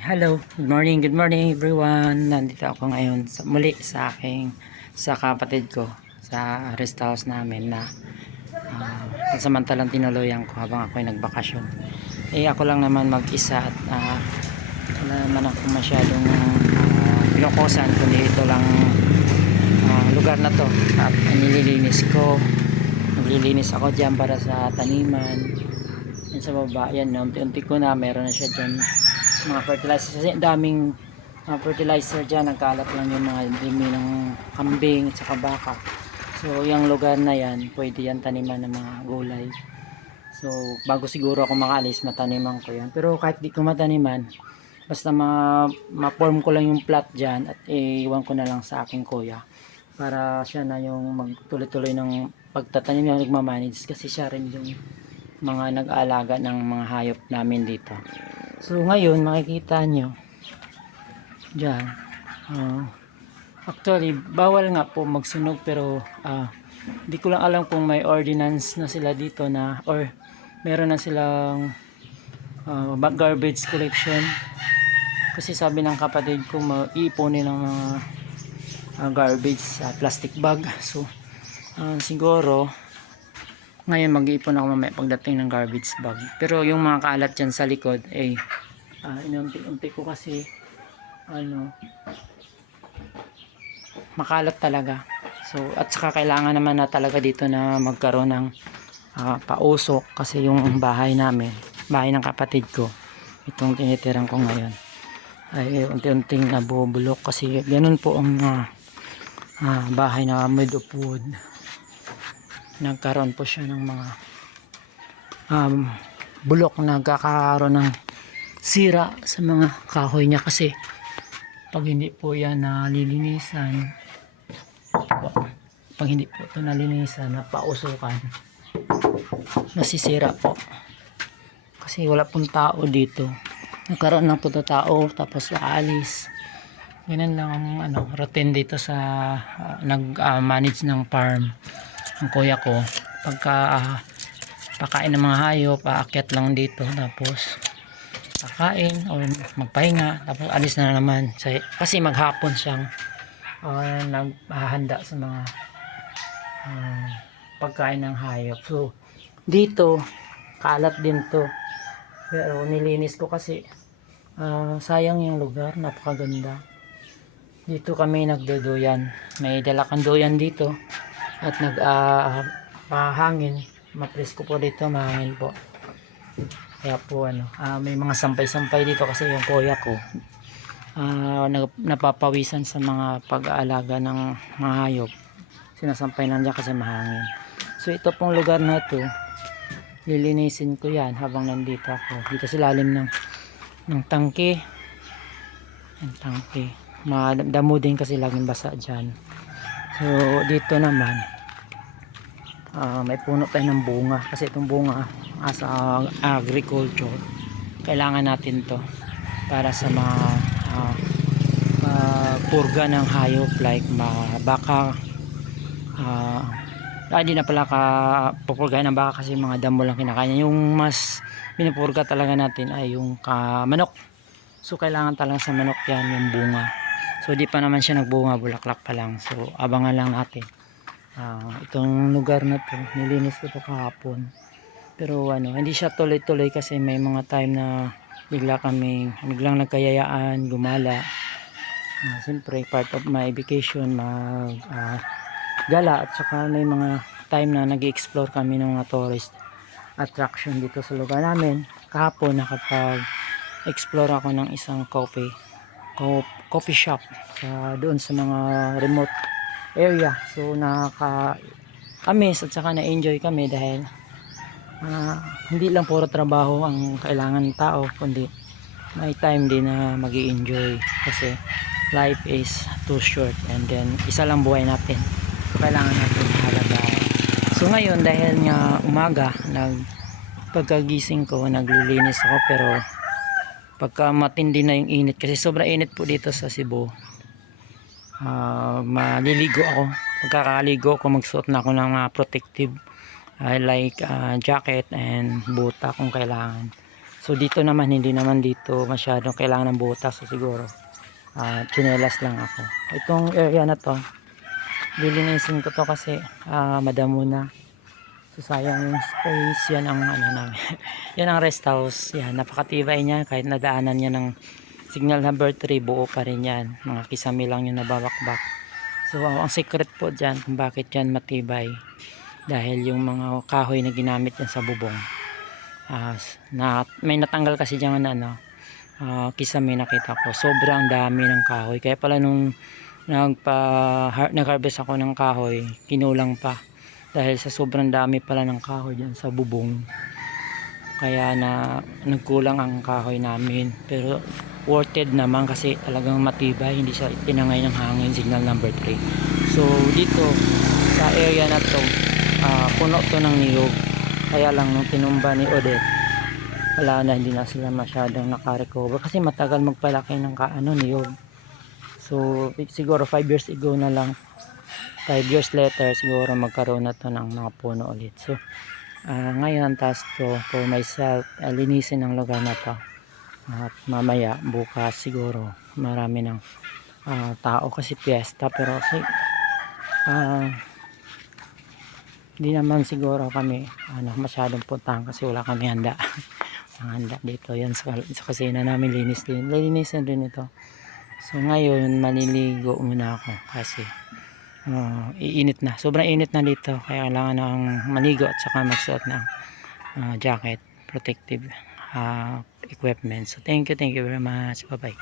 Hello, good morning everyone. Nandito ako ngayon muli sa kapatid ko sa rest house namin na pansamantalang tinuloyan ko habang ako ay nagbakasyon. Ako lang naman mag-isa at wala naman ako masyadong pinukusan kundi ito lang lugar na to at nililinis ko. Naglilinis ako dyan para sa taniman. Yan sa baba, yan, unti-unti ko na meron na siya dyan mga fertilizer kasi daming fertilizer dyan, nagkalat lang yung mga dumi ng kambing at saka baka. So yung lugar na yan pwede yan taniman ng mga gulay. So bago siguro ako makaalis mataniman ko yan, pero kahit di ko mataniman basta ma-form ko lang yung plot dyan at iwan ko na lang sa aking kuya para siya na yung magtuloy-tuloy ng pagtatanim yung nagmamanage kasi siya rin yung mga nag-aalaga ng mga hayop namin dito. So ngayon makikita nyo dyan, actually bawal nga po magsunog pero hindi ko lang alam kung may ordinance na sila dito na or meron na silang garbage collection kasi sabi ng kapatid ko iipunin ng mga garbage sa plastic bag. So siguro ngayon mag-iipon ako mamaya pagdating ng garbage bag. Pero yung mga kaalat dyan sa likod inunti-unti ko kasi makalat talaga. So at saka kailangan naman na talaga dito na magkaroon ng pausok kasi yung bahay namin, bahay ng kapatid ko, itong tinitirhan ko ngayon ay unti-unting nabubulok kasi ganun po ang bahay na made of wood. Nagkaroon po siya ng mga bulok, nagkakaroon ng sira sa mga kahoy niya kasi pag hindi po yan nalilinisan, pag hindi po ito nalinisan, napausukan, nasisira po kasi wala pong tao dito. Nagkaroon ng punta tao tapos aalis. Ganun lang ang routine dito sa nag-manage ng farm ang kuya ko. Pagka pakain ng mga hayop, aakyat lang dito tapos pakain o magpahinga tapos alis na naman kasi maghapon siyang naghahanda sa mga pagkain ng hayop. So dito kalat din to pero nilinis ko kasi sayang yung lugar, napakaganda. Dito kami nagduduyan, may dala kang duyan dito at pahangin, mapresko po dito, mahangin po. Kaya po may mga sampay-sampay dito kasi yung kuya ko napapawisan sa mga pag-aalaga ng mga hayop. Sinasampay lang dyan kasi mahangin. So ito pong lugar na to, lilinisin ko yan habang nandito ako. Dito sa lalim ng tangke. Ang tangke. Madamo din kasi laging basa dyan. So dito naman may puno tayo ng bunga kasi itong bunga as agriculture kailangan natin to para sa mga purga ng hayop like baka hindi na pala pupurgahin ng baka kasi mga damo lang kinakain. Yung mas pinupurga talaga natin ay yung manok. So kailangan talaga sa manok yan yung bunga. So di pa naman siya nagbunga, bulaklak pa lang. So abangan lang natin. Itong lugar na to nilinis ko to kahapon pero hindi siya tuloy-tuloy kasi may mga time na biglang nagkayayaan gumala. Siyempre part of my vacation gala at saka may mga time na nag-explore kami ng mga tourist attraction dito sa lugar namin. Kahapon nakapag explore ako ng isang coffee shop doon sa mga remote area. So nakaka-amaze at saka na-enjoy kami dahil hindi lang puro trabaho ang kailangan ng tao kundi may time din na magi-enjoy kasi life is too short and then isa lang buhay natin. So kailangan natin halagaan. So ngayon dahil nga umaga pagkagising ko naglilinis ako pero pagka matindi na yung init kasi sobra init po dito sa Cebu, maliligo ako. Pagkakaligo ko magsuot na ako ng protective like jacket and buta kung kailangan So dito naman, hindi naman dito masyadong kailangan ng butas, so siguro tsinelas lang ako. Itong area na to, lilinisin ko to kasi madamo na. So sayang yung space. Yan ang ano namin. Yan ang rest house. Yan, napakatibay niya kahit nadaanan niya ng signal number 3, buo pa rin yan. Mga kisame lang yung nababakbak. So ang secret po dyan kung bakit yan matibay, dahil yung mga kahoy na ginamit yan sa bubong, may natanggal kasi dyan na ano, kisame, nakita ko sobrang dami ng kahoy. Kaya pala nung nag-harvest ako ng kahoy, kinulang pa dahil sa sobrang dami pala ng kahoy dyan sa bubong. Kaya nagkulang ang kahoy namin, pero worth it naman kasi talagang matibay, hindi siya tinangay ng hangin, signal number 3. So dito sa area na to, puno to ng niyog. Kaya lang nung tinumba ni Odette, wala na, hindi na sila masyadong nakarecover kasi matagal magpalaki ng niyog. So siguro 5 years ago na lang, 5 years later siguro magkaroon na to ng mga puno ulit. So ngayon task to for myself, linisin ang lugar na to, at mamaya bukas siguro marami ng tao kasi piyesta, pero hindi naman siguro kami masyadong puntahan kasi wala kami handa. Ang handa dito yan sa kusina namin, linisin din ito. So ngayon maliligo muna ako kasi iinit na, sobrang init na dito, kaya kailangan ng maligo at saka magsuot ng jacket, protective equipment. So thank you very much, bye bye.